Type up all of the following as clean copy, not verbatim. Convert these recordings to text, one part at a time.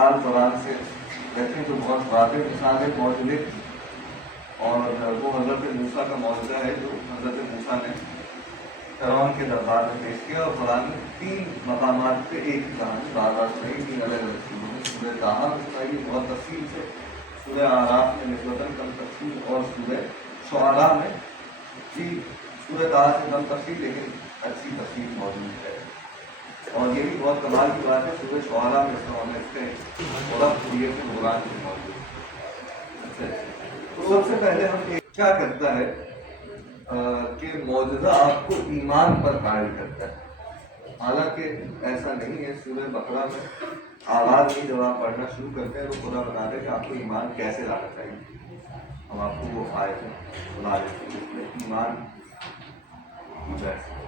مثال قرآن سے دیکھیں تو بہت واضح مثال ہے معجزے کی، اور وہ حضرت موسیٰ کا معجزہ ہے جو حضرت موسیٰ نے فرعون کے دربار میں پیش کیا، اور قرآن میں 3 مقامات پہ ایک ہی کہانی بار بار سنائی، 3 الگ الگ چیزوں میں، سورہ طٰہٰ میں سنائی بہت تفصیل سے، سورہ اعراف میں نسبتاً کم تفصیل، اور سورہ شعراء میں بھی سورہ طٰہٰ سے کم تفصیل لیکن اچھی تفصیل موجود ہے۔ اور یہ بھی بہت کمال کی بات ہے، سورہ شعراء میں اس کے رب ہوئیت قرآن کی موجود ہے۔ تو سب سے پہلے ہم کیا کرتا ہے کہ معجزہ آپ کو ایمان پر قائل کرتا ہے، حالانکہ ایسا نہیں ہے۔ سورہ بقرہ میں آغاز میں جب آپ پڑھنا شروع کرتے ہیں تو خدا بتاتے ہیں کہ آپ کو ایمان کیسے لانا چاہیے۔ ہم آپ کو وہ آیت سنا دیتے ہیں جس میں ایمان جیسے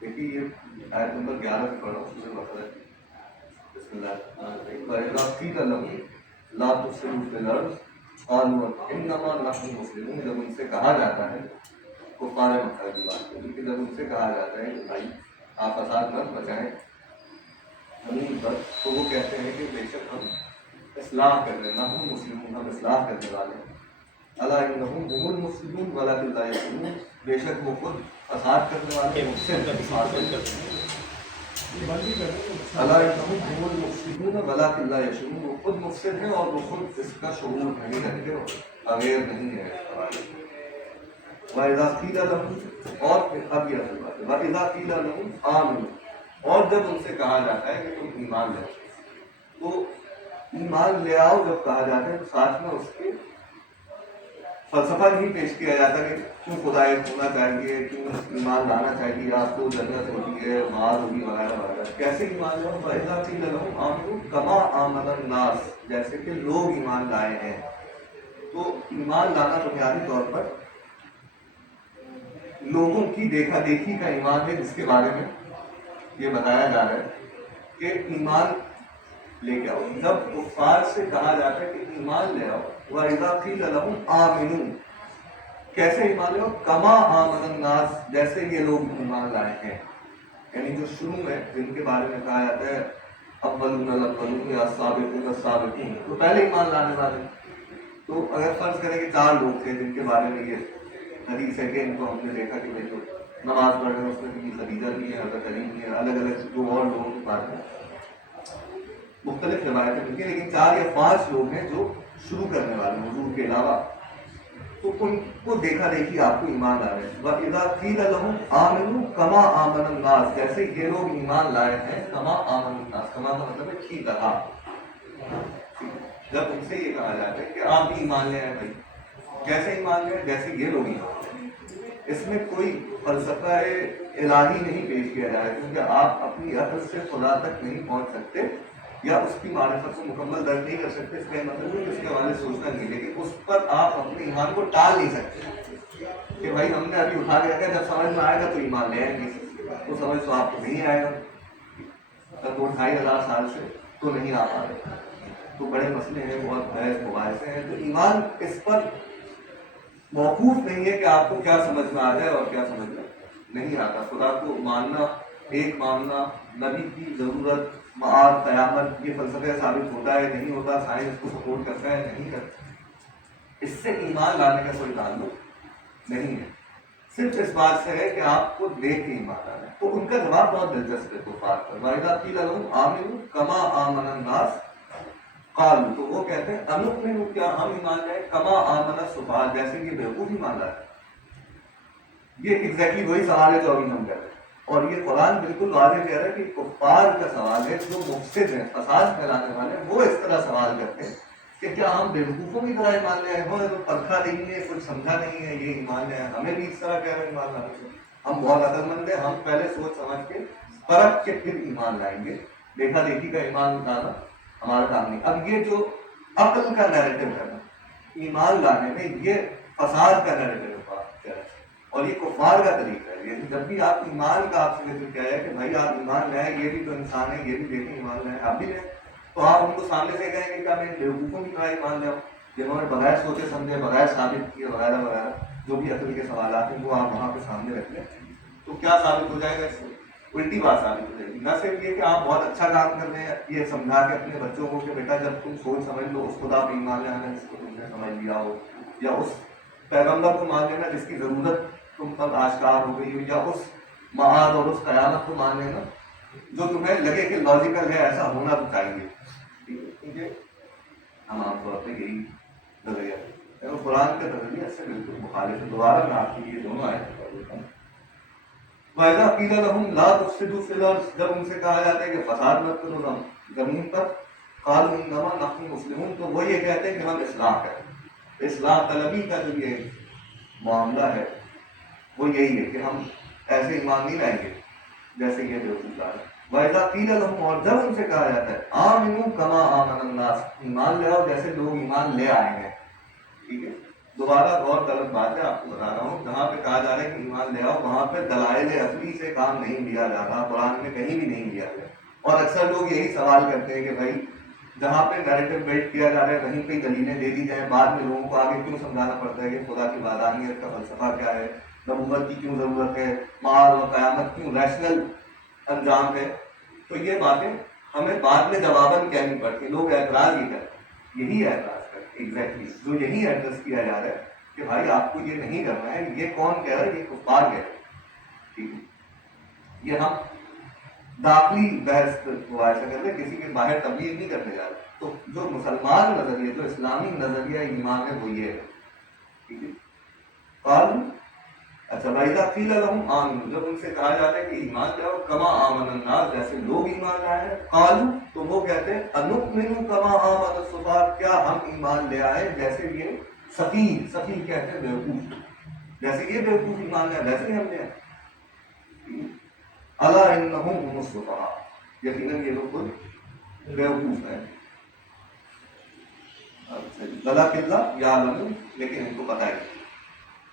دیکھیے یہ آیت نمبر 11 سے پڑھو سورہ بقرہ کی۔ بسم اللہ الرحمن الرحیم۔ وَإِذَا قِيلَ لَهُمْ لَا تُفْسِدُوا فِي الْأَرْضِ قَالُوا إِنَّمَا نَحْنُ مُسْلِمُونَ، جب ان سے کہا جاتا ہے، کفار مکہ کی بات ہے، لیکن جب ان سے کہا جاتا ہے کہ بھائی آپ فساد مت مچائیں زمین پر، تو وہ کہتے ہیں کہ بے شک ہم اصلاح کرنے، نحن مسلمون، ہم اصلاح کرنے والے ہیں۔ الا انہم هم المفسدون ولکن لا یشعرون، بے شک وہ خود فساد کرنے والے مفسد ہیں۔ الا انہم هم المفسدون ولکن لا یشعرون، وہ خود مفسد ہیں اور وہ خود اس کا شعور نہیں رکھتے، اویئر نہیں ہے۔ وَإِذَا قِيلَ لَهُمْ، اور پھر اب یہ اصل بات ہے، وَإِذَا قِيلَ لَهُمْ آمِنُوا، اور جب ان سے کہا جاتا ہے کہ تم ایمان لے آؤ، تو ایمان لے آؤ جب کہا جاتا ہے تو ساتھ میں اس کے فلسفہ نہیں پیش کیا جاتا کہ کیوں خدا ایک ہونا چاہیے، کیوں ایمان لانا چاہیے، آپ کو جنت ہوتی ہے، مار ہوگی وغیرہ وغیرہ، کیسے ایمان لاؤ۔ وَإِذَا قِيلَ لَهُمْ آمِنُوا كَمَا آمَنَ النَّاسُ، جیسے کہ لوگ ایمان لائے ہیں۔ تو ایمان لانا بنیادی طور پر لوگوں کی دیکھا دیکھی کا ایمان ہے، جس کے بارے میں یہ بتایا جا رہا ہے کہ ایمان لے کے آؤ۔ جب کفار سے کہا جاتا ہے کہ ایمان لے آؤ، وَإِذَا قِيلَ لَهُمْ آمِنُوا، کیسے ایمان لے آؤ، کما آمن الناس، جیسے یہ لوگ ایمان لائے ہیں، یعنی جو شروع میں جن کے بارے میں کہا جاتا ہے اولون الاولون یا السابقون السابقون، تو پہلے ایمان لانے والے۔ تو اگر فرض کریں کہ 4 لوگ تھے جن کے بارے میں یہ حدیث ہے کہ ان کو ہم نے دیکھا کہ جو نماز پڑھ رہے ہیں اس میں بھی خدیجہ بھی ہے، حضرت علی بھی ہے، الگ الگ جو اور لوگوں کے بارے میں مختلف روایتیں ملتی ہیں، لیکن 4 یا 5 لوگ ہیں جو شروع کرنے والے ہیں حضور کے علاوہ، تو ان کو دیکھا دیکھی آپ کو ایمان لا رہے ہیں۔ وَإِذَا قِيلَ لَهُمْ آمِنُوا كَمَا آمَنَ النَّاسُ، جیسے یہ لوگ ایمان لائے ہیں، کما آمن الناس، کما کا مطلب ہے کی طرح، جب ان سے یہ کہا جاتا ہے کہ آپ بھی ایمان لے آئے بھائی، کیسے ایمان لے آئے، جیسے یہ لوگ ایمان لے آئے۔ اس میں کوئی فلسفہ الہی نہیں پیش کیا جا رہا ہے، کیونکہ آپ اپنی عقل سے خدا تک نہیں پہنچ سکتے یا اس کی معرفت کو مکمل درک نہیں کر سکتے، اس کا مطلب ہے کہ اس کے حوالے سوچنا نہیں، لیکن اس پر آپ اپنے ایمان کو ٹال نہیں سکتے کہ بھائی ہم نے ابھی اٹھا کے رکھا، جب سمجھ میں آئے گا تو ایمان لے آئیں گے، وہ سمجھ تو آپ کو نہیں آئے گا، 2,500 سال سے تو نہیں آ پا رہے، تو بڑے مسئلے ہیں، بہت بحث مباحثے ہیں۔ تو ایمان اس پر موقوف نہیں ہے کہ آپ کو کیا سمجھ میں آ جائے اور کیا سمجھ میں نہیں آتا۔ خدا کو ماننا، ایک ماننا، نبی کی ضرورت، معاد، قیامت، یہ فلسفہ ثابت ہوتا ہے نہیں ہوتا، سائنس کو سپورٹ کرتا ہے نہیں کرتا، اس سے ایمان لانے کا کوئی تعلق نہیں ہے، صرف اس بات سے ہے کہ آپ کو دیکھ کے ایمان لانا ہے۔ تو ان کا جواب بہت دلچسپ ہے کفار پر، وَإِذَا قِيلَ لَهُمْ آمِنُوا كَمَا آمَنَ النَّاسُ قالوا، تو وہ کہتے ہیں انؤمن، کیا ہم ایمان لائے، کما آمن السفہاء، جیسے کہ بیوقوف ایمان لائے۔ یہ ایگزیکٹلی وہی سوال ہے جو ابھی ہم کر رہے ہیں، اور یہ قرآن بالکل واضح کہہ رہا ہے کہ کفار کا سوال ہے، جو مفسد ہیں، فساد پھیلانے والے ہیں، وہ اس طرح سوال کرتے ہیں کہ کیا ہم بیوقوفوں کی طرح ایمان لے آئے، ہمیں تو پرکھا نہیں ہے، کچھ سمجھا نہیں ہے، یہ ایمان لے آئے، ہمیں بھی اس طرح کہہ رہے ہیں ایمان لانے سے، ہم بہت عقل مند ہیں، ہم پہلے سوچ سمجھ کے پرکھ کے پھر ایمان لائیں گے، دیکھا دیکھی کا ایمان لانا ہمارا کام نہیں۔ اب یہ جو عقل کا نیریٹو ہے نا ایمان لانے میں، یہ فساد کا نیریٹو ہے، اور یہ کفار کا طریقہ ہے. یہ جب بھی آپ ایمان کا آپ سے ذکر کیا ہے کہ بھائی آپ ایمان لائیں, یہ بھی تو انسان ہے, یہ بھی دیکھیں ایمان لائیں, آپ بھی لیں, تو آپ ان کو سامنے سے کہیں کہ کیا میں بیوقوفوں کی طرح ایمان لاؤں جنہوں نے بغیر سوچے سمجھے, بغیر ثابت کیے, وغیرہ وغیرہ جو بھی عقل کے سوالات ہیں وہ آپ وہاں پہ سامنے رکھ لیں, تو کیا ثابت ہو جائے گا؟ اس سے الٹی بات ثابت ہو جائے گی. نہ صرف یہ کہ آپ بہت اچھا کام کر رہے ہیں, یہ سمجھا کے اپنے بچوں کو کہ بیٹا جب تم سوچ سمجھ لو اس خدا پہ ایمان لانا جس کو تم نے سمجھ لیا ہو, یا اس پیغمبر کو مان لینا جس کی ضرورت تم پر آشکار ہو گئی ہو, یا اس معاد اور اس قیامت کو مان لینا جو تمہیں لگے کہ لاجیکل ہے, ایسا ہونا تو چاہیے. کیونکہ ہم عام طور پہ یہی نظریہ ہے, قرآن کے نظریہ سے بالکل مخالف ہے. دوبارہ میں آپ کی یہ دونوں آیتیں پڑھ دیتا ہوں. وَإِذَا قِيلَ لَهُمْ لَا تُفْسِدُوا فِي الْأَرْضِ, جب ان سے کہا جاتا ہے کہ فساد مت کرو زمین پر, قَالُوا إِنَّمَا نَحْنُ مُسْلِمُونَ, تو وہ یہ کہتے ہیں کہ ہم اصلاح کریں. اصلاح طلبی کا جو یہ معاملہ ہے وہ یہی ہے کہ ہم ایسے ایمان نہیں لائیں گے جیسے یہ بیوقوف ہے. وَإِذَا قِيلَ لَهُمْ, اور جب ان سے کہا جاتا ہے آمنوا كَمَا آمَنَ النَّاسُ, ایمان لے آؤ جیسے لوگ ایمان لے آئے ہیں. ٹھیک ہے, دوبارہ غور طلب بات ہے, آپ کو بتا رہا ہوں, جہاں پہ کہا جا رہا ہے کہ ایمان لے آؤ وہاں پہ دلائل عقلی سے کام نہیں لیا جا رہا, قرآن میں کہیں بھی نہیں لیا گیا. اور اکثر لوگ یہی سوال کرتے ہیں کہ بھائی جہاں پہ نیریٹو بلڈ کیا جا رہا ہے وہیں پہ دلیلیں دے دی جائیں, بعد میں لوگوں کو آگے کیوں سمجھانا پڑتا ہے کہ خدا کی وحدانیت کا فلسفہ کیا ہے, نبوت کی کیوں ضرورت ہے, معاد اور قیامت کیوں ریشنل انجام ہے. تو یہ باتیں ہمیں بعد میں جواباً کہنی پڑتی. لوگ اعتراض ہی کرتے ہیں, یہی اعتراض کرتے ہیں ایگزیکٹلی جو یہی ایڈریس کیا جا رہا ہے کہ بھائی آپ کو یہ نہیں کرنا ہے. یہ کون کہہ رہا ہے؟ یہ کفار کہہ رہے ہیں. ٹھیک ہے, یہ ہم داخلی بحث کو ایسا کر رہے, کسی کے باہر تبلیغ نہیں کرنے جا رہے. تو جو مسلمان نظریہ, جو اسلامی نظریہ ایمان ہے وہ یہ ہے. ٹھیک ہے, قالوا, اچھا وَإِذَا قِيلَ لَهُمْ آمِنُوا, جب ان سے کہا جاتا ہے کہ ایمان لاؤ كَمَا آمَنَ النَّاسُ, جیسے لوگ ایمان لائے ہیں. قالوا, تو وہ کہتے ہیں أَنُؤْمِنُ كَمَا آمَنَ السُّفَهَاءُ, کیا ہم ایمان لے آئے جیسے یہ سفیہ, سفیہ کہتے ہیں بیوقوف, جیسے یہ بیوقوف ایمان لائے ویسے ہی ہم لے آئے. أَلَا إِنَّهُمْ هُمُ السُّفَهَاءُ, یقیناً یہ لوگ خود بیوقوف ہیں. وَلَٰكِنْ لَا يَعْلَمُونَ, لیکن ان کو پتہ ہے,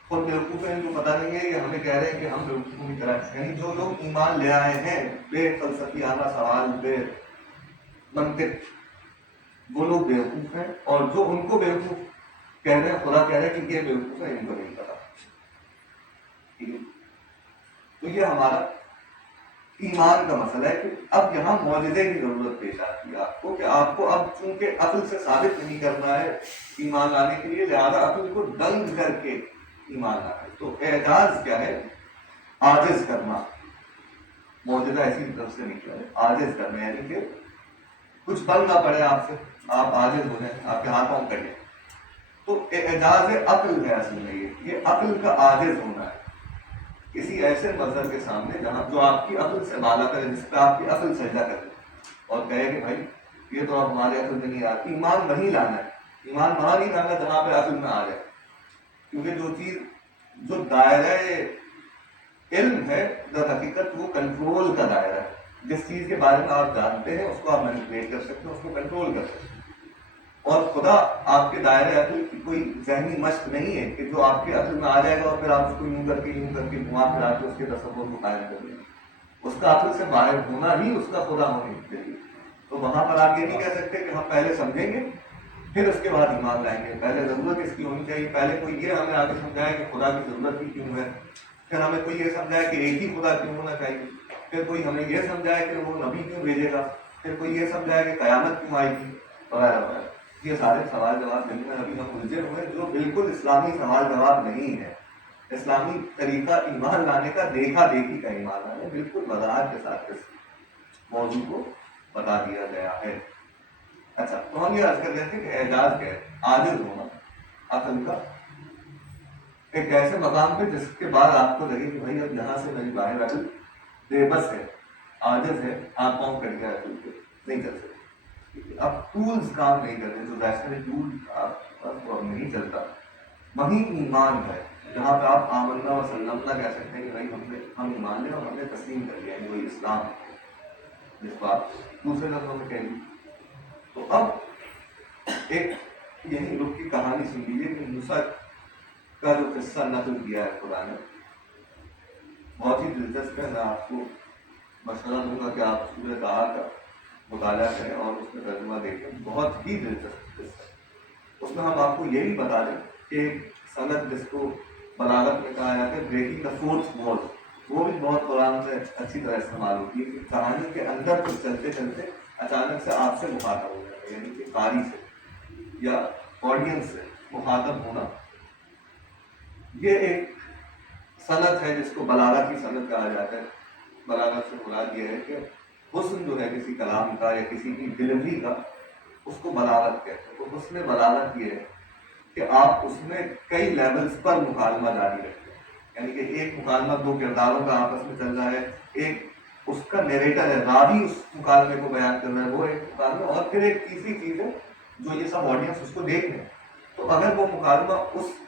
خود بیوقوف ہیں, ان کو پتہ نہیں ہے. یہ ہمیں کہہ رہے ہیں کہ ہم بیوقوفوں کی طرح, یعنی جو لوگ ایمان لے آئے ہیں بے فلسفیانہ سوال, بے منطق, وہ لوگ بیوقوف ہیں. اور جو ان کو بیوقوف کہہ رہے ہیں, خدا کہہ رہے ہیں کہ یہ بیوقوف ہے, ان کو نہیں پتا. ٹھیک ہے, تو یہ ہمارا ایمان کا مسئلہ ہے کہ اب یہاں معجزے کی ضرورت پیش آتی ہے آپ کو, کہ آپ کو اب چونکہ عقل سے ثابت نہیں کرنا ہے ایمان لانے کے لیے, لہذا عقل کو دنگ کر کے ایمان لانا ہے. تو اعجاز کیا ہے؟ عاجز کرنا. معجزہ ایسی طرف سے نکلا ہے, عاجز کرنا, یعنی کہ کچھ بن نہ پڑے آپ سے, آپ عاجز ہو جائیں, آپ کے ہاتھ پاؤں کٹے. تو اعجاز عقل ہے اصل میں, یہ عقل کا عاجز ہونا ہے کسی ایسے مظہر کے سامنے جہاں جو آپ کی عقل سے بالا کرے, جس پہ آپ کی عقل سجدہ کرے اور کہے کہ بھائی یہ تو اب ہمارے عقل میں نہیں آتی. ایمان وہیں لانا ہے, ایمان وہاں نہیں لانا جہاں پہ عقل میں آ جائے. کیونکہ جو چیز, جو دائرہ علم ہے در حقیقت وہ کنٹرول کا دائرہ ہے. جس چیز کے بارے میں آپ جانتے ہیں اس کو آپ مینیپولیٹ کر سکتے ہیں, اس کو کنٹرول کر سکتے ہیں. اور خدا آپ کے دائرہ عقل کی کوئی ذہنی مشق نہیں ہے کہ جو آپ کے عقل میں آ جائے گا اور پھر آپ اس کو یوں کر کے گھما پھرا کے اس کے تصور کو قائم کر دیں گے. اس کا عقل سے باہر ہونا ہی اس کا خدا ہونے چاہیے. تو وہاں پر آپ یہ نہیں کہہ سکتے کہ ہم پہلے سمجھیں گے پھر اس کے بعد ایمان لائیں گے. پہلے ضرورت اس کی ہونی چاہیے, پہلے کوئی یہ ہمیں آگے سمجھائے کہ خدا کی ضرورت بھی کیوں ہے, پھر ہمیں کوئی یہ سمجھائے کہ ایک ہی خدا کیوں ہونا چاہیے, پھر کوئی ہمیں یہ سمجھائے کہ وہ نبی کیوں بھیجے گا, پھر کوئی یہ سمجھائے کہ قیامت کیوں آئے گی, وغیرہ وغیرہ. یہ سارے سوال جواب جن میں ابھی ہم الجھے ہوئے, جو بالکل اسلامی سوال جواب نہیں ہے. اسلامی طریقہ ایمان لانے کا دیکھا دیکھی کا ایمان لانا, بالکل وضاحت کے ساتھ اس موضوع کو بتا دیا گیا ہے. اچھا, تو ہم یہ عرض کر رہے تھے کہ اعجاز کیا ہے؟ عاجز ہونا عقل کا ایک ایسے مقام پہ جس کے بعد آپ کو لگے کہ بھائی اب یہاں سے میری باہر عقل بے بس ہے, عاجز ہے, ہاتھ پاؤں کٹ گیا عقل پہ, نہیں کر سکتے. اب ٹولز کام نہیں کرتے, جو ریشنل ٹول آپ اب نہیں چلتا. وہیں ایمان ہے جہاں پہ آپ آمنا و سلمنا کہہ سکتے ہیں کہ بھائی ہم ایمان لیں اور ہم نے تسلیم کر لیا ہے, وہی اسلام ہے. جس بات دوسرے لفظوں میں کہہ لی. تو اب ایک یہی رخ کی کہانی سن لیجیے کہ موسیٰ کا جو قصہ نقل کیا ہے خدا نے, بہت ہی دلچسپ ہے. میں آپ کو مشورہ دوں گا کہ آپ سورہ طٰہٰ کا مطالعہ کریں اور اس میں ترجمہ دیکھیں. بہت ہی دلچسپ قصہ ہے. اس میں ہم آپ کو یہ بھی بتا دیں کہ ایک صنعت جس کو بلاغت میں کہا جاتا ہے بریکنگ دا فورتھ وال، وہ بھی بہت قرآن میں اچھی طرح استعمال ہوتی ہے کہ کہانی کے اندر کچھ چلتے چلتے اچانک سے آپ سے مخاطب ہو جاتا ہے، یعنی کہ قاری سے یا آڈینس سے مخاطب ہونا. یہ ایک صنعت ہے جس کو بلاغت کی صنعت کہا جاتا ہے. بلاغت سے مراد یہ ہے کہ حسن جو ہے کسی کلام کا یا کسی کی ڈلیوری کا، اس کو بلاغت کہتے ہیں. تو حسن بلاغت یہ ہے کہ آپ اس میں کئی لیولز پر مکالمہ جاری رکھتے ہیں. یعنی کہ ایک مکالمہ دو کرداروں کا آپس میں چل رہا ہے، ایک اس کا نیریٹر ہے، راوی اس مکالمے کو بیان کر رہا ہے، وہ ایک مکالمہ، اور پھر ایک تیسری چیز ہے جو یہ سب آڈینس اس کو دیکھ رہے ہیں. تو اگر وہ مکالمہ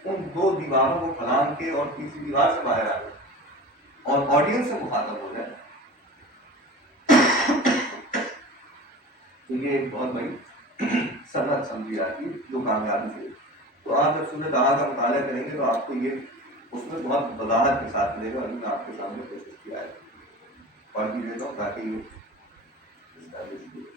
ان دو دیواروں کو پھلانگ کے اور تیسری دیوار سے باہر آ جائے اور آڈینس سے مخاطب ہو جائے تو یہ ایک بہت بڑی صنعت سمجھی جاتی ہے جو کامیابی سے. تو آپ جب سورہ طٰہٰ کا مطالعہ کریں گے تو آپ کو یہ اس میں بہت وضاحت کے ساتھ ملے گا. ابھی میں آپ کے سامنے کوشش کیا ہے پڑھ بھی دیتا ہوں تاکہ یہ establish ہو.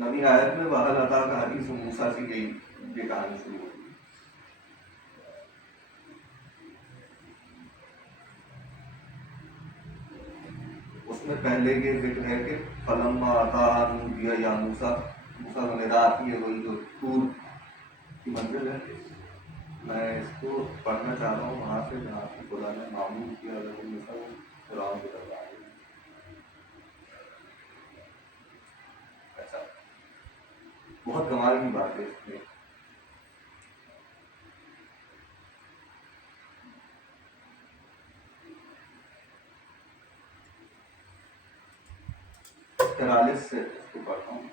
نبی آیت میں وَهَلْ أَتَاكَ حَدِيثُ موسیٰ سے یہ کہانی شروع ہوتی ہے. اس میں پہلے یہ ذکر ہے کہ فَلَمَّا أَتَاهَا نُودِيَ يَا مُوسَىٰ. موسیٰ کو ندا آتی ہے، وہی جو طور کی منزل ہے. میں اس کو پڑھنا چاہ رہا ہوں وہاں سے جہاں سے خدا نے معمول کیا حضرت موسیٰ کو فرعون کے دربار میں. اچھا، بہت کمال کی بات ہے اس میں. سے اس کو پڑھتا ہوں.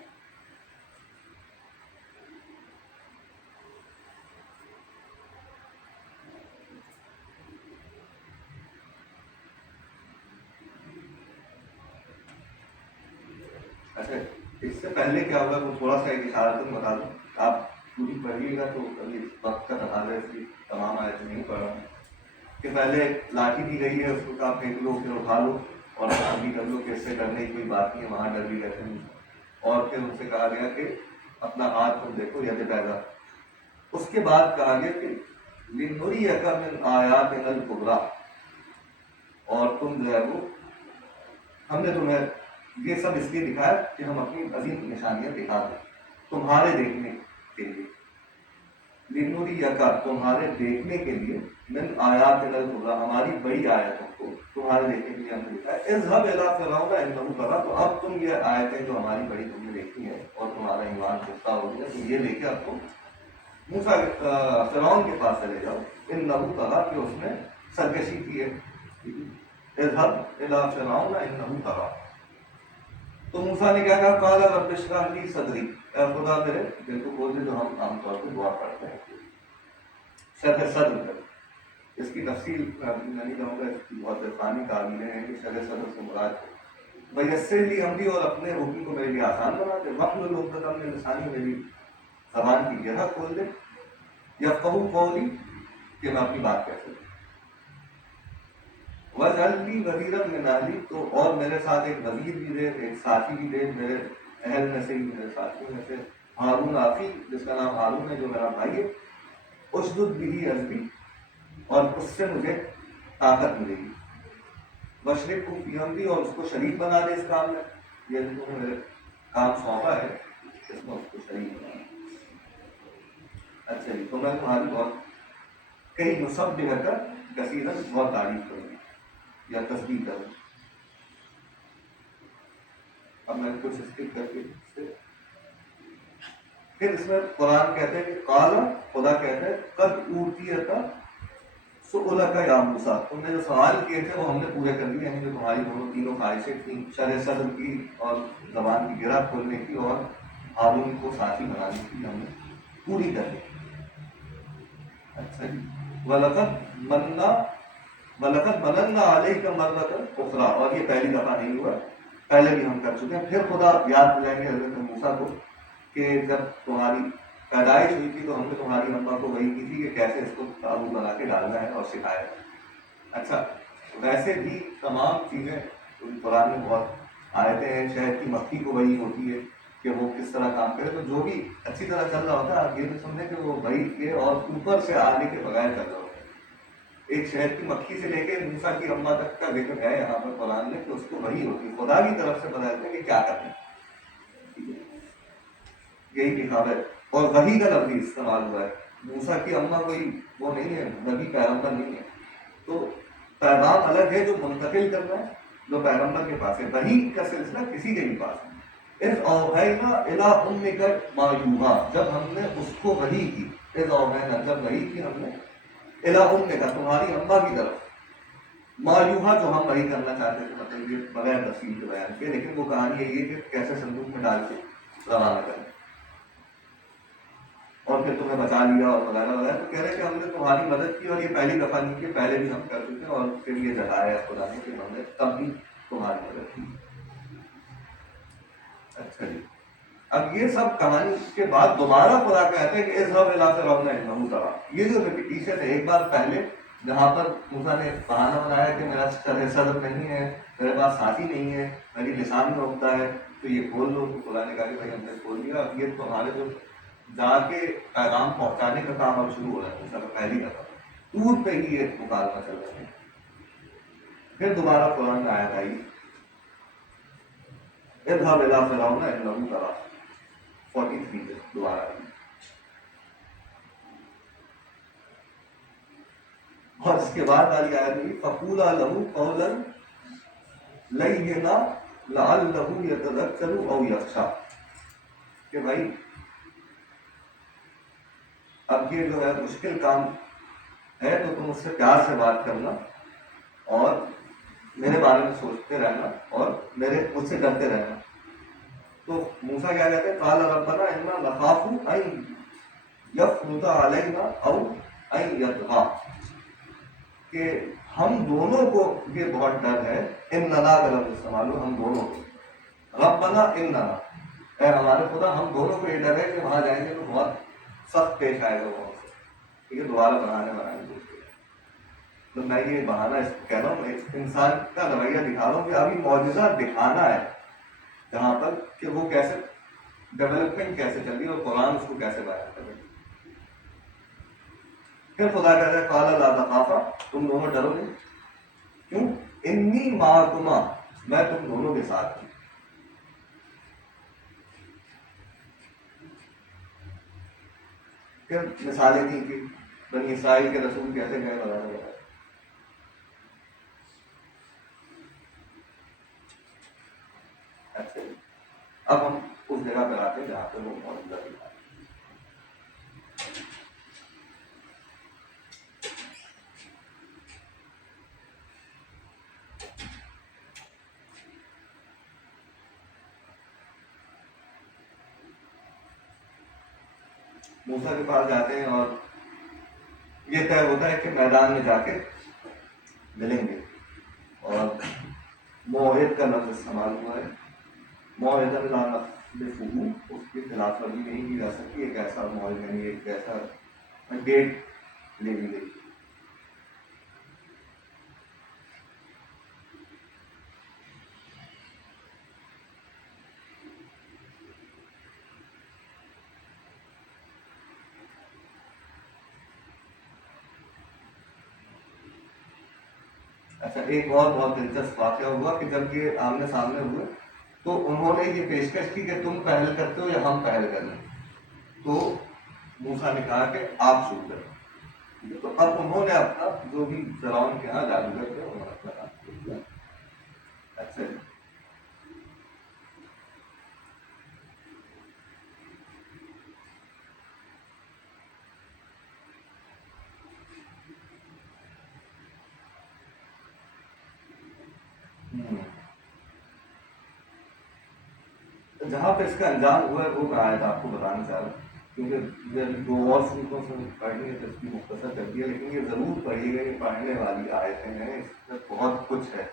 اچھا، اس سے پہلے کیا ہوگا وہ تھوڑا سا ایک اشارتاً بتا دوں. آپ پوری پڑھیے گا تو کبھی وقت کا تقاضا ہے، اس کی تمام آیتیں نہیں پڑھ رہا ہوں کہ پہلے لاٹھی دی گئی ہے، اس کو آپ پھینک لو، پھر اٹھا لو اور بھی کر لو کہ اس سے ڈرنے کی کوئی بات نہیں ہے، وہاں ڈر بھی رہتے ہیں. اور پھر ان سے کہا گیا کہ اپنا ہاتھ تم دیکھو ید پیدا. اس کے بعد کہا گیا کہ لِنُرِيَكَ مِنْ آیَاتِنَا الْكُبْرىٰ، اور تم جو ہے وہ ہم نے تمہیں یہ سب اس لیے دکھایا کہ ہم اپنی عظیم نشانیاں دکھا دیں تمہارے دیکھنے کے لیے. لِنُرِيَكَ تمہارے دیکھنے کے لیے، مِنْ آیَاتِنَا الْكُبْرىٰ ہماری بڑی آیتوں کو تمہارے دیکھنے کے لیے ہم نے دکھایا. اذهب إلى فرعون إنه طغى. تو اب تم یہ آیتیں جو ہماری بڑی تم نے دیکھی ہیں اور تمہارا ایمان پختہ ہو گیا، تو یہ لے کے اب تم موسیٰ فرعون کے پاس چلے جاؤ. إنه طغى کہ اس نے سرکشی کی ہے. اذهب إلى فرعون إنه طغى. تو موسیٰ نے کیا کہا؟ قال رب اشرح لي صدری. اے خدا میرے دل کو کھول دے، جو ہم عام طور پہ دعا پڑھتے ہیں. شرح صدر کر. اس کی تفصیل میں نہیں کہوں گا، اس کی بہت عرفانی تعبیریں ہیں کہ شرح صدر سے مراد ویسر لی امری، اور اپنے حکم کو میرے لیے آسان بنا دے. واحلل عقدۃ من لسانی، میری زبان کی گرہ کھول دے. یفقہوا قولی، کہ میں اپنی بات کہہ سکوں. واجعل لی وزیرا من اہلی، تو اور میرے ساتھ ایک وزیر بھی دے، ایک ساتھی بھی دے میرے اہل میں سے ہی، میرے ساتھیوں میں سے. ہارون اخی، جس کا نام ہارون ہے، جو میرا بھائی ہے. اشدد بہ اذری، اور اس سے مجھے طاقت ملے گی. بشرکہ فی امری، اور اس کو شریک بنا دے اس کام میں. یہ جو تم نے میرے کام سونپا ہے اس میں اس کو شریک بنا. اچھا جی، تو میں تمہاری بہت کئی مسبح کا کثیرا بہت تعریف کروں گی یا تصدیق کروں. اب میں کچھ اسکپ کر کے پھر اس میں قرآن کہتے ہیں کہ قال، خدا کہتا ہے قد اوتیت سؤلک یا موسیٰ، تم نے جو سوال کیے تھے وہ ہم نے پورے کر دیے. یعنی جو تمہاری دونوں تینوں خواہشیں تھیں، شرح صدر کی اور زبان کی گرہ کھولنے کی اور ہارون کو ساتھی بنانے کی، ہم نے پوری کرنی. اچھا جی. وَلَقَدْ مَنَنَّا عَلَيْكَ مَرَّةً أُخْرَىٰ، اور یہ پہلی دفعہ نہیں ہوا، پہلے بھی ہم کر چکے ہیں. پھر خدا یاد دلائیں گے حضرت موسیٰ کو کہ جب تمہاری پیدائش ہوئی تھی تو ہم نے تمہاری اماں کو وہی کی تھی کہ کیسے اس کو تابوت بنا کے ڈالنا ہے اور سکھایا ہے. اچھا، ویسے بھی تمام چیزیں قرآن میں بہت آیتیں ہیں. شہد کی مکھی کو وہی ہوتی ہے کہ وہ کس طرح کام کرے، تو جو بھی اچھی طرح چل رہا ہوتا ہے آپ یہ تو سمجھیں کہ وہ وہی کے اور اوپر سے آنے کے بغیر چل رہا ہوتا ہے. ایک شہد کی مکھی سے لے کے موسیٰ کی اماں تک کا ذکر ہے یہاں پر قرآن میں کہ اس کو وہی ہوتی ہے، خدا کی طرف سے بتاتے ہیں کہ کیا کرنا ہے. یہی لکھا ہے. اور وہی کا لفظ استعمال ہوا ہے. موسیٰ کی اماں کوئی وہ نہیں ہے، نبی پیغمبر نہیں ہے، تو پیغام الگ ہے جو منتقل کرنا ہے جو پیغمبر کے پاس ہے. وہی کا سلسلہ کسی کے بھی پاس ہے. اذ اوحینا الی امک ما یوحی، جب ہم نے اس کو وحی کی. اذ اوحینا، جب وحی کی ہم نے الی امک، تمہاری اماں کی طرف. ما یوحی، جو ہم وحی کرنا چاہتے تھے، مطلب یہ بغیر تفصیل کے بیان کے، لیکن وہ کہانی یہی ہے کہ کیسے صندوق میں ڈال کے روانہ کریں اور پھر تمہیں بچا لیا اور وغیرہ وغیرہ. تو کہہ رہے کہ ہم نے تمہاری مدد کی اور یہ پہلی دفعہ نہیں کی، پہلے بھی ہم کر چکے اور پھر یہ جتایا خدا نے کہ ہم نے تب بھی تمہاری مدد کی. اچھا جی. اب یہ سب کہانی کے بعد دوبارہ خدا کہتے ہیں کہ اذهب الى فرعون انه طغى. یہ جو ریپیٹیشن ہے، ایک بار پہلے جہاں پر موسیٰ نے بہانہ بنایا کہ میرا شرح صدر نہیں ہے، میرے پاس ساتھی نہیں ہے، میری لسان میں اگتا ہے، تو یہ کھول لو. تو خدا نے کہا کہ بھائی ہم نے کھول دیا. اب یہ تمہارے جو جا کے پیغام پہنچانے کا کام اب شروع ہو رہا ہے. موسیٰ کا پہلی دفعہ دور پہ ہی یہ مکالمہ چل رہا ہے. پھر دوبارہ قرآن میں آیت آئی اذهب الى فرعون انه طغى، 43 دوبارہ. اور اس کے بعد والی آیت ہوئی فقولا له قولا لینا لعلہ یتذکر او یخشی، کہ بھائی اب یہ جو ہے مشکل کام ہے تو تم اس سے پیار سے بات کرنا اور میرے بارے میں سوچتے رہنا اور مجھ سے ڈرتے رہنا. تو موسیٰ کیا کہتے ہیں قال ربنا انا نخاف ان یفرط علینا او ان یطغی، کہ ہم دونوں کو یہ بہت ڈر ہے. اننا غلط استعمال ہو، ہم دونوں کو. ربنا اننا، اے ہمارے خدا ہم دونوں کو یہ ڈر ہے کہ وہاں جائیں گے تو بہت سخت پیش آئے گا وہاں سے، یہ دوبارہ بنانے تو میں یہ بہانہ کہہ رہا ہوں، انسان کا رویہ دکھا رہا ہوں کہ ابھی معجزہ دکھانا ہے جہاں پر کہ وہ کیسے ڈیولپمنٹ کیسے چل رہی ہے اور قرآن اس کو کیسے بیان کر رہے ہیں. پھر خدا کہتا ہے قال لا تخافا، تم دونوں ڈرو نہیں. کیوں؟ انی معکما، میں تم دونوں کے ساتھ ہوں. پھر مثالیں دی کہ بنی اسرائیل کے رسول کیسے گئے وغیرہ وغیرہ. اچھا، اب ہم اس جگہ پر آتے ہیں جہاں پہ وہ معجزہ دکھا. موسیٰ کے پاس جاتے ہیں اور یہ طے ہوتا ہے کہ میدان میں جا کے ملیں گے. اور موعد کا لفظ استعمال ہوا ہے. موعد لا نخلفہ، اس کی خلاف ورزی نہیں کی جا سکتی. ایک ایسا موعد یعنی ایک ایسا ڈیٹ لے لی گئی. اچھا، ایک اور بہت دلچسپ واقعہ ہوا کہ جب یہ آمنے سامنے ہوئے تو انہوں نے یہ پیشکش کی کہ تم پہل کرتے ہو یا ہم پہل کریں. تو موسیٰ نے کہا کہ آپ شروع کریں. تو اب انہوں نے اپنا جو بھی فرعون کے یہاں جادوگر تھے انہوں نے اپنا کام شروع کیا. اچھا جی. جہاں پہ اس کا انجام ہوا ہے وہ کہا ہے آپ کو بتانا چاہ رہا ہوں. کیونکہ دو اور صورتوں سے پڑھنی ہے تو اس کی مختصر کر دیا، لیکن یہ ضرور پڑھیے گا، یہ پڑھنے والی آیتیں ہیں، اس میں بہت کچھ ہے۔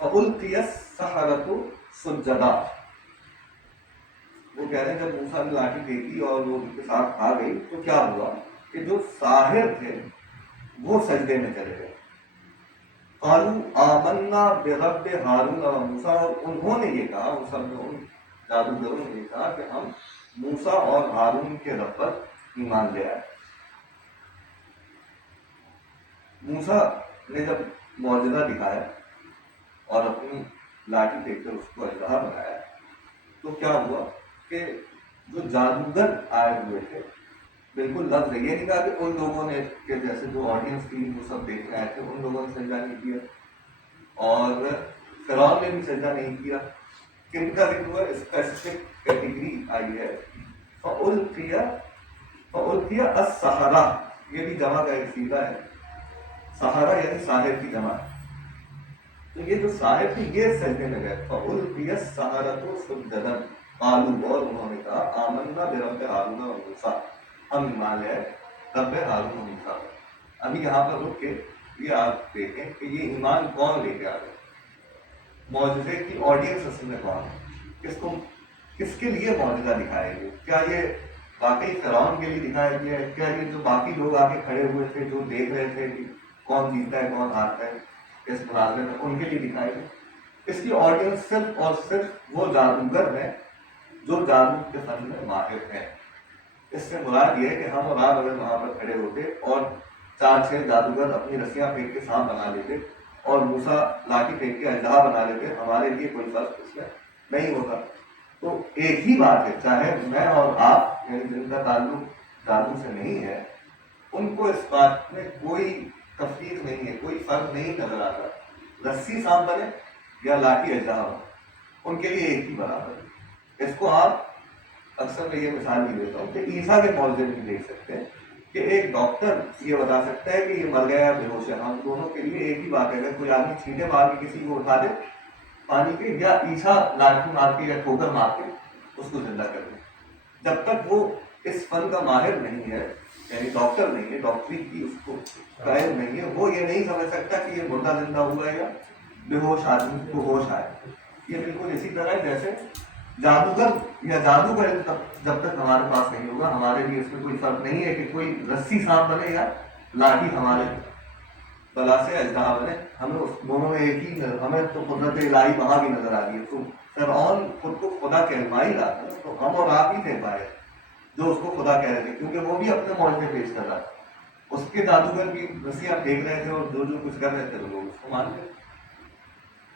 فَأُلْقِيَ السَّحَرَةُ سُجَّدًا، وہ کہہ رہے ہیں جب موسیٰ نے لاٹھی پھینکی اور وہ ان کے ساتھ آ گئی تو کیا ہوا کہ جو ساحر تھے وہ سجدے میں چلے گئے۔ قالوا آمنا برب ہارون و موسیٰ، اور انہوں نے یہ کہا، ان جادوگروں نے یہ کہا کہ ہم موسیٰ اور ہارون کے رب پر ایمان لے آئے۔ موسیٰ نے جب معجزہ دکھایا اور اپنی لاٹھی پھینک کر اس کو اژدہا بنایا تو کیا ہوا کہ جو جادوگر آئے ہوئے تھے، بالکل لفظ یہ نہیں کہا کہ ان لوگوں نے، کہ جیسے جو آڈینس تھی وہ سب دیکھ رہے تھے ان لوگوں نے سجدہ نہیں کیا، اور فرعون نے بھی سجدہ نہیں کیا۔ کن کا ذکر ہوا؟ اسپیسیفک کیٹیگری آئی ہے، فَأُلْقِيَ السَّحَرَةُ، یہ بھی جمع کا ایک صیغہ ہے، سحرہ یعنی ساحر کی جمع ہے۔ تو یہ جو ساحر تھے یہ سجدے میں گئے، فَأُلْقِيَ السَّحَرَةُ سُجَّدًا قالوا، اور انہوں نے کہا آمنا برب ہارون و موسیٰ، ہم ایمان لے آئے رب ہارون و موسیٰ۔ ابھی یہاں پر رک کے یہ آپ دیکھیں کہ یہ ایمان کون لے کے آ گئے، معجزے کی آڈینس اصل میں کون ہے، کس کے لیے معجزہ دکھایا گیا؟ کیا یہ واقعی فرعون کے لیے دکھایا گیا ہے؟ کیا یہ جو باقی لوگ آگے کھڑے ہوئے تھے جو دیکھ رہے تھے کہ کون جیتتا ہے کون ہارتا ہے اس مناظرے میں، ان کے لیے دکھایا گیا؟ اس کی آڈینس صرف اور صرف وہ جادوگر ہیں جو جادو کے فن میں ماہر ہیں۔ اس سے مراد یہ ہے کہ ہم اور آپ اگر وہاں پر کھڑے ہوتے اور 4-6 جادوگر اپنی رسیاں پھینک کے سانپ بنا لیتے اور موسیٰ لاٹھی پھینک کے اژدہا بنا لیتے، ہمارے لیے کوئی فرق اس میں نہیں ہوتا۔ تو ایک ہی بات ہے، چاہے میں اور آپ، یعنی جن کا تعلق جادو سے نہیں ہے، ان کو اس بات میں کوئی تفریق نہیں ہے، کوئی فرق نہیں نظر آتا، رسی سانپ بنے یا لاٹھی اژدہا بنے، ان کے لیے ایک ہی برابر ہے۔ اس کو آپ اکثر میں یہ مثال بھی دیتا ہوں کہ عیسیٰ کے معجزے میں دیکھ سکتے ہیں کہ ایک ڈاکٹر یہ بتا سکتا ہے کہ یہ مر گیا یا بے ہوش ہے، ہم دونوں کے لیے ایک ہی بات ہے، اگر کوئی آدمی چھینٹے مار کے کسی کو اٹھا دے پانی کے، یا عیسیٰ لاٹھی مار کے یا ٹھوکر مار کے اس کو زندہ کر دے، جب تک وہ اس فن کا ماہر نہیں ہے، یعنی ڈاکٹر نہیں ہے، ڈاکٹری کی اس کو قائل نہیں ہے، وہ یہ نہیں سمجھ سکتا کہ یہ مردہ زندہ ہوا ہے یا بے ہوش آدمی کو ہوش آئے۔ یہ بالکل اسی طرح ہے جیسے جادوگر یا جادو کا علم جب تک ہمارے پاس نہیں ہوگا، ہمارے لیے اس میں کوئی فرق نہیں ہے کہ کوئی رسی سانپ بنے یا لاٹھی ہمارے بلا سے اژدہا بنے، ہمیں اس دونوں میں ایک ہی ہمیں تو قدرت الہی وہاں بھی نظر آ رہی ہے۔ تو فرعون خود کو خدا کہلوا ہی رہا تھا، تو ہم اور آپ ہی تھے پائے جو اس کو خدا کہہ رہے تھے، کیونکہ وہ بھی اپنے معجزے پیش کر رہا تھا، اس کے جادوگر بھی رسیاں پھینک رہے تھے اور جو کچھ کر رہے تھے لوگ اس کو مانتے۔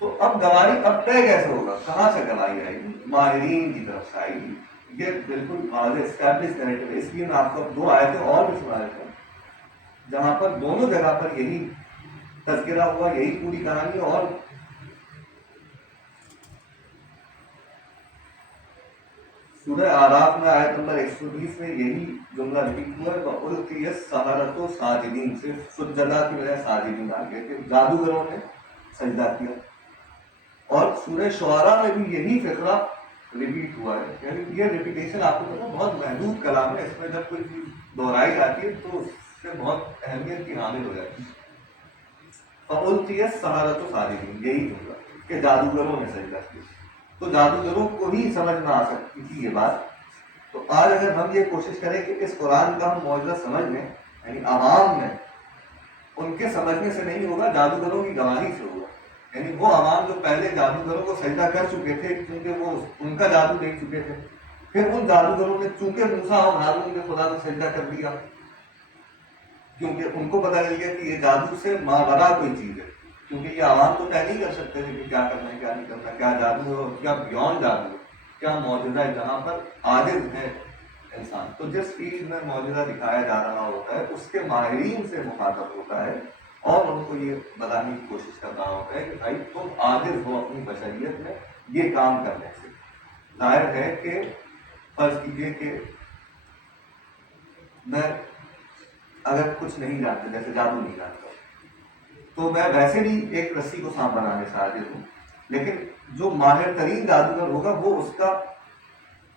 تو اب گواہی اب طے کیسے ہوگا؟ کہاں سے گواہی آئے گی؟ ماہرین کی طرف سے آئے گی۔ یہ بالکل واضح اسٹیبلش نیریٹو ہے، اس لیے میں آپ کو 2 آیتیں اور بھی سنا دیتا ہوں جہاں پر دونوں جگہ پر یہی تذکرہ ہوا، یہی پوری کہانی، اور سورہ اعراف میں آیت نمبر 120 میں یہی جملہ ریپیٹ ہوا ہے، وَأُلْقِيَ السَّحَرَةُ سَاجِدِينَ، صرف سجدہ کی بجائے ساجدین آ گیا کہ جادوگروں نے سجدہ کیا۔ اور سورہ شعراء میں بھی یہی فقرہ ریپیٹ ہوا ہے، یعنی یہ ریپیٹیشن آپ کو پتا بہت محدود کلام ہے، اس میں جب کوئی چیز دہرائی جاتی ہے تو اس سے بہت اہمیت کی حامل ہو جاتی ہے۔ فَأُلْقِيَ السَّحَرَةُ سَاجِدِينَ، یہی جملہ کہ جادوگروں نے سجدہ کیا، تو جادوگروں کو ہی سمجھ میں آ سکتی تھی یہ بات۔ تو آج اگر ہم یہ کوشش کریں کہ اس قرآن کا ہم معجزہ سمجھ لیں، یعنی عوام میں ان کے سمجھنے سے نہیں ہوگا، جادوگروں کی گواہی سے ہوگا، یعنی وہ عوام جو پہلے جادوگروں کو سجدہ کر چکے تھے کیونکہ وہ ان کا جادو دیکھ چکے تھے، پھر ان جادوگروں نے چونکہ موسیٰ اور ہارون نے خدا کو سجدہ کر دیا کیونکہ ان کو پتہ چل گیا کہ یہ جادو سے ماوراء کوئی چیز ہے، کیونکہ یہ عوام تو طے نہیں کر سکتے تھے کہ کیا کرنا ہے کیا نہیں کرنا، کیا جادو ہے اور کیا بیون جادو ہے، کیا معجزہ ہے جہاں پر عاجز ہے انسان۔ تو جس فیلڈ میں معجزہ دکھایا جا رہا ہوتا ہے اس کے ماہرین سے مخاطب ہوتا ہے اور ان کو یہ بتانے کی کوشش کر رہا ہوتا ہے کہ بھائی تم عاجز ہو اپنی بشریت میں یہ کام کرنے سے۔ ظاہر ہے کہ فرض کیجیے کہ میں اگر کچھ نہیں جانتا، جیسے جادو نہیں جانتا، تو میں ویسے بھی ایک رسی کو سانپ بنانے سے عاجز ہوں، لیکن جو ماہر ترین جادوگر ہوگا وہ اس کا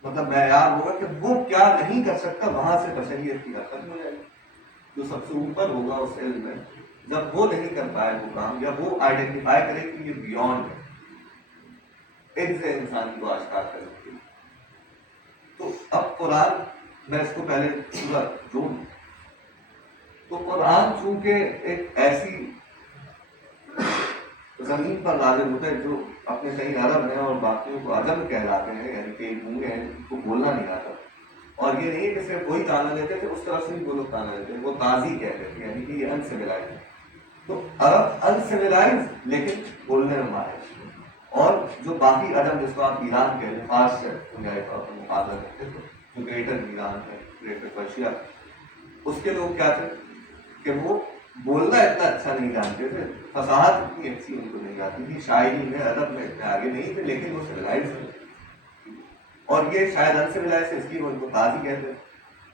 مطلب معیار ہوگا کہ وہ کیا نہیں کر سکتا، وہاں سے بشریت کی حد ختم ہو جائے گی. جو سب سے اوپر ہوگا اس علم میں، جب وہ نہیں کر پائے وہ کام، یا وہ آئیڈینٹیفائی کرے کہ یہ بیونڈ ہے ایک سے انسان کو آشکار کرنے کے لیے. تو اب قرآن، میں اس کو پہلے پورا جوڑ دوں تو قرآن چونکہ ایک ایسی زمین پر نازل ہوتا ہے جو اپنے کئی عرب ہیں اور باقیوں کو عجم کہلاتے ہیں، یعنی کہ گونگے ہیں، ان کو بولنا نہیں آتا. اور یہ نہیں ہے کہ صرف وہی تانا لیتے تھے، اس طرف سے بھی وہ لوگ تانا لیتے تھے، وہ تازی کہتے تھے، یعنی کہ یہ انسیولائز ہے. تو عرب انسیولائز لیکن بولنے میں ماہر. اور جو باقی عجم جس کو آپ ایران کہتے ہیں، فارس سے بنیادی طور پر مقابلہ کرتے تھے، جو گریٹر ایران ہے، گریٹر پرشیا، اس کے لوگ کیا تھے کہ وہ بولنا اتنا اچھا نہیں جانتے تھے، فصاحت اتنی اچھی ان کو نہیں آتی تھی، شاعری میں ادب میں اتنے آگے نہیں تھے، لیکن وہ سیولائز تھے. اور یہ شاید انسیولائز ہے، اس لیے وہ ان کو تازی کہتے ہیں.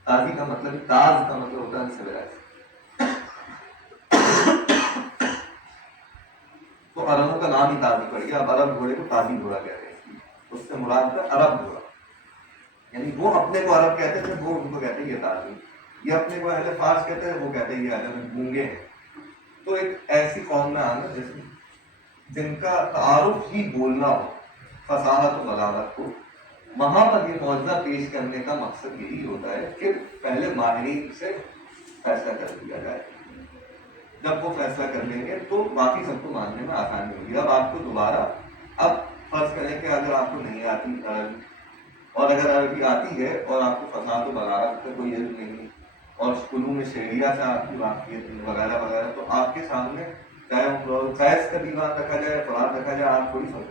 تازی کا مطلب، تاز کا مطلب ہوتا ہے انسیولائز. تو عربوں کا نام ہی تازی پڑ گیا. اب عرب گھوڑے کو تازی گھوڑا کہتے ہیں، اس سے مراد تھا عرب گھوڑا. یعنی وہ اپنے کو عرب کہتے تھے، وہ ان کو کہتے ہیں یہ تازی. یہ اپنے کو اہل فارس کہتے ہیں، وہ کہتے ہیں یہ عجم گونگے ہیں. تو ایک ایسی قوم میں آنا جن کا تعارف ہی بولنا ہو، فصاحت و بلاغت کو، وہاں پر یہ معجزہ پیش کرنے کا مقصد یہی ہوتا ہے کہ پہلے ماہرین سے فیصلہ کر دیا جائے. جب وہ فیصلہ کر لیں گے تو باقی سب کو ماننے میں آسانی ہوگی. اب آپ کو دوبارہ، اب فرض کریں کہ اگر آپ کو نہیں آتی عربی، اور اگر عربی آتی ہے اور آپ کو فصاحت و بلاغت کا کوئی علم نہیں، اور علوم شعریہ سے آپ کی واقفیت وغیرہ وغیرہ، تو آپ کے سامنے چاہے قیس کا دیوان رکھا جائے، قرآن رکھا جائے، آپ کوئی فرق.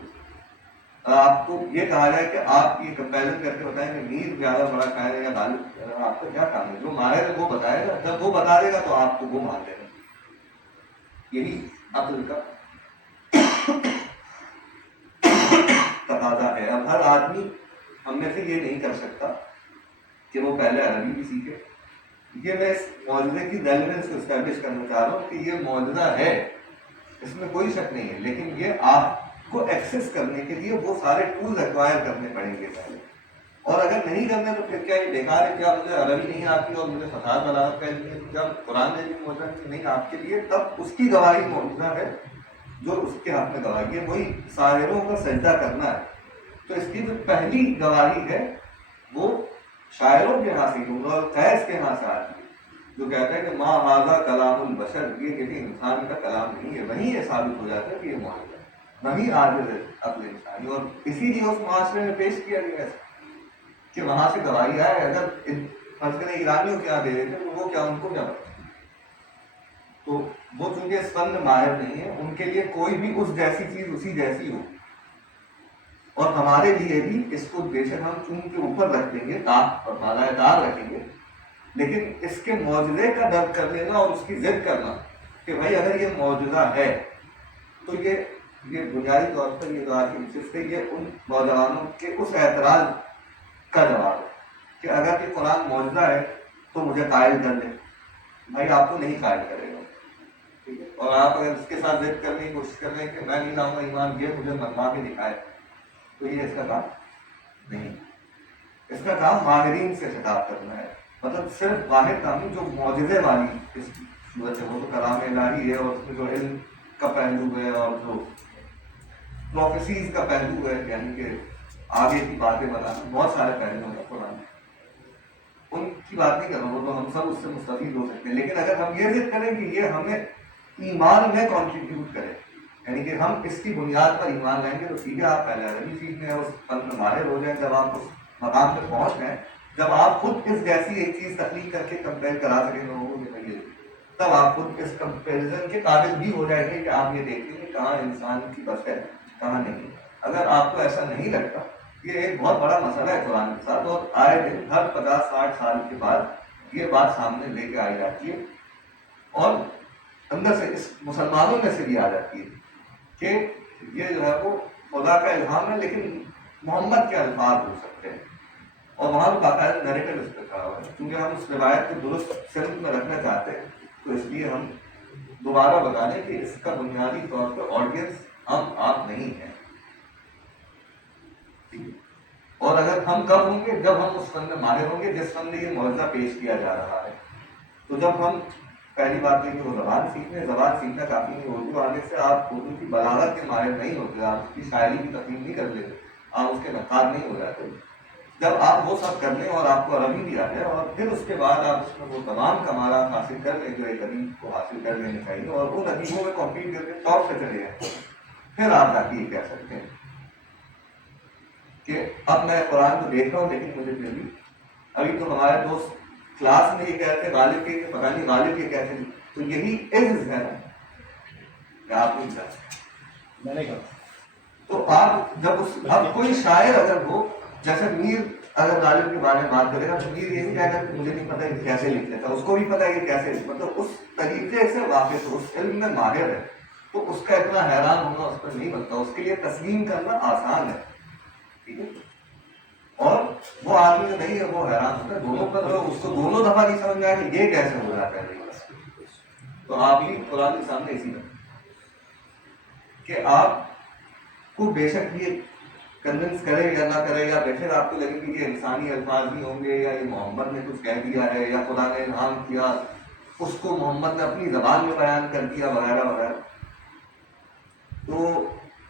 آپ کو یہ کہا جائے کہ آپ یہ کمپیرزن کر کے بتائیں کہ میر زیادہ بڑا شاعر ہے یا غالب، آپ کا کیا کام ہے؟ جو ماہر ہے وہ بتائے گا، جب وہ بتا دے گا تو آپ کو وہ مان لینا. یہی عقل کا تقاضا ہے. اب ہر آدمی ہم میں سے یہ نہیں کر سکتا کہ وہ پہلے عربی بھی سیکھے. یہ میں اس معجزے کی ریلیونس کو اسٹیبلش کرنا چاہ رہا ہوں کہ یہ معجزہ ہے، اس میں کوئی شک نہیں ہے، لیکن یہ آپ کو ایکسس کرنے کے لیے وہ سارے ٹولز ایکوائر کرنے پڑیں گے پہلے. اور اگر نہیں کرنے تو پھر کیا یہ بیکار ہے؟ کیا مجھے عربی نہیں آتی اور مجھے فصاحت بلاغت کا علم نہیں؟ جب قرآن نے بھی معجزہ نہیں آپ کے لیے، تب اس کی گواہی معجزہ ہے جو اس کے ہاتھ میں گواہی ہے. وہی ساحروں کا سجدہ کرنا ہے. تو اس کی جو پہلی گواہی ہے وہ شاعروں کے یہاں سے، اور قیس کے یہاں سے آتی ہے، جو کہتا ہے کہ ما ھذا کلام البشر، یہ کسی انسان کا کلام نہیں ہے. وہیں یہ ثابت ہو جاتا ہے کہ یہ معجزہ ہے، وہیں عاجز ہے عقل انسانی. اور اسی لیے اس معاشرے میں پیش کیا گیا ہے کہ وہاں سے گواہی آئے. اگر فرض کریں ایرانیوں کیا دے رہے تھے تو وہ کیا، ان کو کیا پتا. تو وہ چونکہ اس فن میں ماہر نہیں ہے، ان کے لیے کوئی بھی اس جیسی چیز اسی جیسی ہو. اور ہمارے لیے بھی اس کو بے شک ہم چون کے اوپر رکھ دیں گے، طاق اور بالائے دار رکھیں گے، لیکن اس کے معجزے کا درد کر لینا اور اس کی ضد کرنا کہ بھائی اگر یہ معجزہ ہے تو یہ بنیادی طور پر یہ دعا کی نشست ہے، یہ ان نوجوانوں کے اس اعتراض کا جواب ہے کہ اگر یہ قرآن معجزہ ہے تو مجھے قائل کر دیں. بھائی آپ کو نہیں قائل کرے گا، ٹھیک ہے. اور آپ اگر اس کے ساتھ ضد کرنے کی کوشش کر رہے ہیں کہ میں نہیں لاؤں گا ایمان، یہ مجھے منوا کے دکھائے، تو یہ اس کا کام نہیں. اس کا کام ماہرین سے خطاب کرنا ہے. مطلب صرف واحد کام جو معجزے والی اس صورت ہے وہ تو کلام الہی ہے، اور اس میں جو علم کا پہلو ہے اور جو پروفیسیز کا پہلو ہے، یعنی کہ آگے کی باتیں بتانا، بہت سارے پہلو ہیں قرآن میں. ان کی بات نہیں کر رہا ہوں، تو ہم سب اس سے مستفید ہو سکتے ہیں. لیکن اگر ہم یہ ضد کریں کہ یہ ہمیں ایمان میں کنٹریبیوٹ کرے، یعنی کہ ہم اس کی بنیاد پر ایمان لائیں گے، تو ٹھیک ہے آپ پہلے عربی سیکھ لیں، اس فن میں ماہر ہو جائیں. جب آپ اس مقام پہ پہنچ گئے، جب آپ خود اس جیسی ایک چیز تخلیق کر کے کمپیئر کرا سکیں لوگوں کے ذریعے، تب آپ خود اس کمپیریزن کے قابل بھی ہو جائیں گے کہ آپ یہ دیکھیں گے کہاں انسان کی بس ہے کہاں نہیں. اگر آپ کو ایسا نہیں لگتا، یہ ایک بہت بڑا مسئلہ ہے قرآن کے ساتھ، اور آئے دن ہر 50-60 سال کے بعد یہ بات سامنے لے کے آئی جاتی ہے، اور اندر سے اس مسلمانوں میں سے بھی آ جاتی ہے کہ یہ جو ہے وہ خدا کا الہام ہے، لیکن محمد کے الفاظ ہو سکتے ہیں. اور وہاں بھی باقاعدہ نیریٹو اس پہ کھڑا ہوا ہے. کیونکہ ہم اس روایت کو درست سمت میں رکھنا چاہتے ہیں، تو اس لیے ہم دوبارہ بتا دیں کہ اس کا بنیادی طور پر آڈینس ہم آپ نہیں ہیں. اور اگر ہم کب ہوں گے؟ جب ہم اس فن میں ماہر ہوں گے جس فن میں یہ معجزہ پیش کیا جا رہا ہے. تو جب ہم پہلی بات ہے کہ وہ زبان سیکھنا کافی نہیں. اردو آنے سے آپ اردو کی بلاغت کے ماہر نہیں ہوتے، آپ اس کی شاعری کی تقسیم نہیں کر لیتے، آپ اس کے نقاد نہیں ہو جاتے. جب آپ وہ سب کر لیں اور آپ کو عربی بھی آ جائے اور پھر اس کے بعد آپ اس میں وہ تمام کمالات حاصل کر لیں جو ایک ادیب کو حاصل کر لینے چاہیے اور ان ادیبوں میں کمپیٹ کر کے ٹاپ پہ چلے جائیں، پھر آپ جا کے یہ کہہ سکتے ہیں کہ اب میں قرآن کو دیکھ رہا ہوں لیکن مجھے پھر بھی ابھی تو ہمارے دوست کلاس میں یہ کہتے غالب کے پتہ نہیں غالب یہ کہتے ہیں، تو یہی عز ہے نا کہ آپ نہیں چاہتے. میں نہیں کہا. تو آپ جب اس اب کوئی شاعر اگر ہو جیسے میر اگر غالب کے بارے میں بات کرے گا تو میر یہ نہیں کہے گا کہ مجھے نہیں پتا کہ کیسے لکھ لیتا، اس کو بھی پتا ہے کہ کیسے مطلب اس طریقے سے واقف ہو، اس علم میں ماہر ہے، تو اس کا اتنا حیران ہونا اس پر نہیں بنتا، اس کے لیے تسلیم کرنا آسان ہے. ٹھیک ہے. اور وہ آدمی جو نہیں ہے وہ حیران ہوتا ہے دونوں پر، اس کو دونوں دفعہ نہیں سمجھ میں آیا کہ یہ کیسے ہو جاتا ہے. تو آپ ہی قرآن کے سامنے اسی میں کہ آپ کو بے شک یہ کنونس کرے یا نہ کرے یا بہتر آپ کو لگے کہ یہ انسانی الفاظ نہیں ہوں گے یا یہ محمد نے کچھ کہہ دیا ہے یا خدا نے الہام کیا اس کو محمد نے اپنی زبان میں بیان کر دیا وغیرہ وغیرہ، تو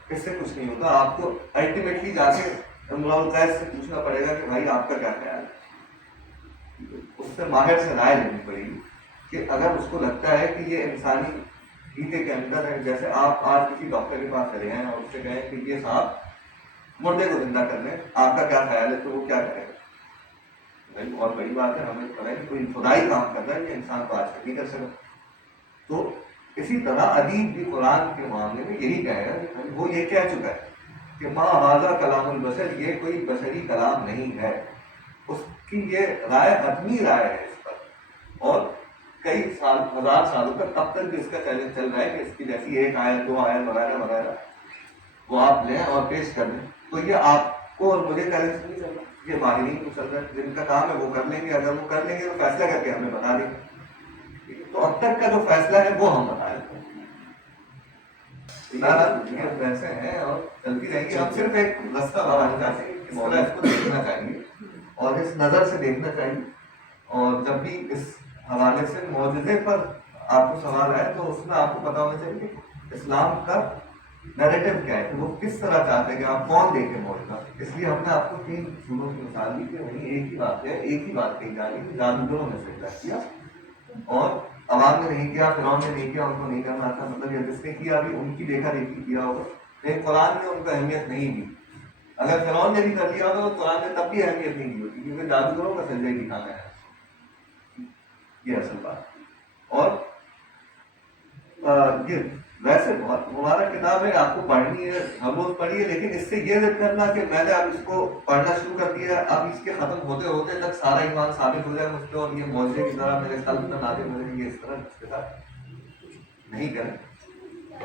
اس سے کچھ نہیں ہوتا. آپ کو الٹیمیٹلی جا کے امراء القیس سے پوچھنا پڑے گا کہ بھائی آپ کا کیا خیال ہے، اس سے ماہر سے رائے لینی پڑے گی کہ اگر اس کو لگتا ہے کہ یہ انسانی ہیتے کے اندر ہے. جیسے آپ آج کسی ڈاکٹر کے پاس چلے ہیں اور اس سے کہیں کہ یہ صاحب مردے کو زندہ کر لیں، آپ کا کیا خیال ہے، تو وہ کیا کرے گا؟ بھائی بہت بڑی بات ہے، ہمیں پتہ ہے کہ کوئی خدائی کام کر رہا ہے، یہ انسان تو آج تک نہیں کر سکا. تو اسی طرح ادیب بھی قرآن کے معاملے میں یہی کہے گا کہ وہ یہ کہہ چکا ہے کہ ما ھذا کلام البشر، یہ کوئی بشری کلام نہیں ہے. اس کی یہ رائے حتمی رائے ہے اس پر، اور کئی سال ہزار سالوں تک اب تک بھی اس کا چیلنج چل رہا ہے کہ اس کی جیسی ایک آیت دو آیت وغیرہ وغیرہ وہ آپ لیں اور پیش کر دیں. تو یہ آپ کو اور مجھے چیلنج نہیں چل رہا، یہ ماہرین کو چل رہا ہے، جن کا کام ہے وہ کر لیں گے. اگر وہ کر لیں گے تو فیصلہ کر کے ہمیں بتا دیں گے. تو اب تک کا جو فیصلہ ہے وہ ہم بتا دیتے ہیں. ویسے ہیں اور چلتی رہیں گی. ہم صرف ایک رستہ بتانا چاہتے ہیں کہ مولا اس کو دیکھنا چاہیے اور اس نظر سے دیکھنا چاہیے. اور جب بھی اس حوالے سے معجزے پر آپ کو سوال آئے تو اس میں آپ کو پتا ہونا چاہیے کہ اسلام کا نیریٹو کیا ہے، کہ وہ کس طرح چاہتے ہیں کہ آپ کون دیکھیں معجزہ. اس لیے ہم نے آپ کو 3 سوروں کی مثال دی کہ وہیں ایک ہی بات ہے، ایک ہی بات کہی جا رہی ہے. جادوگروں نے سجدہ کیا اور عوام نے نہیں کیا، فرعون نے نہیں کیا، ان کو نہیں کرنا تھا. مطلب یہ جس نے کیا بھی ان کی دیکھا دیکھی کیا ہوگا، لیکن قرآن نے ان کو اہمیت نہیں دی. اگر فرعون نے بھی کر دیا ہوگا تو قرآن نے تب بھی اہمیت نہیں دی ہوتی، کیونکہ جادوگروں کا سجدہ ہی دکھانا ہے. یہ اصل بات. اور یہ ویسے بہت ہمارا کتاب ہے، آپ کو پڑھنی ہے، ہم روز پڑھیے، لیکن اس سے یہ ضد کرنا کہ میں نے اب اس کو پڑھنا شروع کر دیا، اب اس کے ختم ہوتے ہوتے تک سارا ایمان ثابت ہو جائے مجھ پہ اور یہ معجزے کی طرح میرے قلب میں نازل ہو جائے، یہ اس طرح اس کے ساتھ نہیں کریں.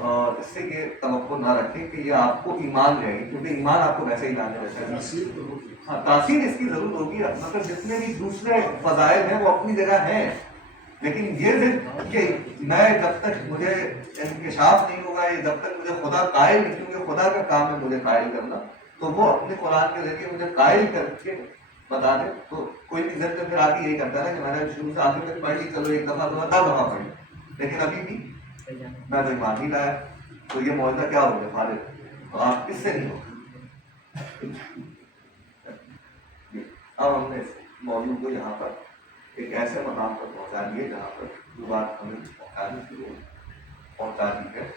اور اس سے یہ توقع نہ رکھیں کہ یہ آپ کو ایمان لے گی، کیونکہ ایمان آپ کو ویسے ہی لانے رہتا ہے. ہاں تاثیر اس کی ضرور ہوگی، مطلب جتنے بھی دوسرے فضائل ہیں وہ اپنی جگہ ہیں، لیکن یہ ضد کہ میں جب تک مجھے انکشاف نہیں ہوگا، یہ جب تک مجھے خدا قائل نہیں، کیونکہ خدا کا کام ہے مجھے قائل کرنا، تو وہ اپنے قرآن کے ذریعے مجھے قائل کر کے بتا دے. تو کوئی بھی ضد پھر آگے یہی کرتا ہے کہ میں نے شروع سے آخر تک پڑھ لی، چلو ایک دفعہ تو 10 دفعہ پڑھی، لیکن ابھی بھی میں تو ایمان نہیں لایا، تو یہ معجزہ کیا ہو گیا فارغ. تو آپ اس سے نہیں ہو. اب ہم نے اس موضوع کو یہاں پر ایک ایسے مقام پر پہنچا دیے جہاں پر جو بات ہمیں پہنچا دی ہے